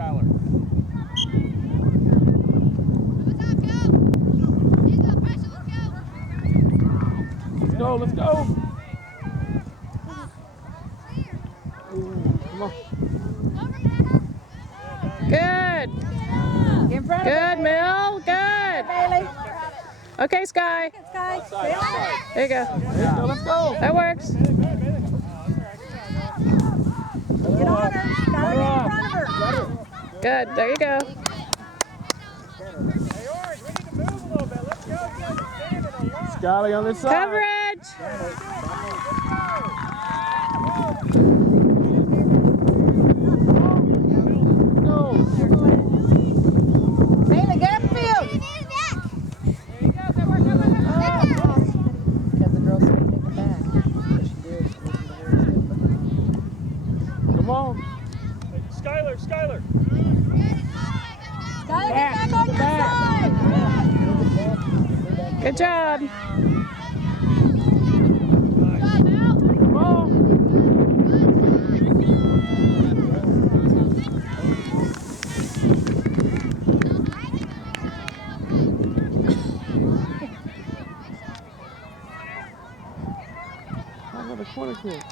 Skylar. Let's go, let's go. Ooh, come on. Good. Good, Mill. Good. Okay, Sky. There you go. There you go, let's go. That works. Get on her. Gotta get in front of her. Good. There you go. Hey, Orange, we need to move a little bit. Let's go. You guys are standing a lot. Scotty on this side. Coverage. Bailey, get upfield. Because the girls didn't take it back. She did. Come on. Hey, Skylar. Skylar, get back on your side. Good job. Come on. Another corner kick.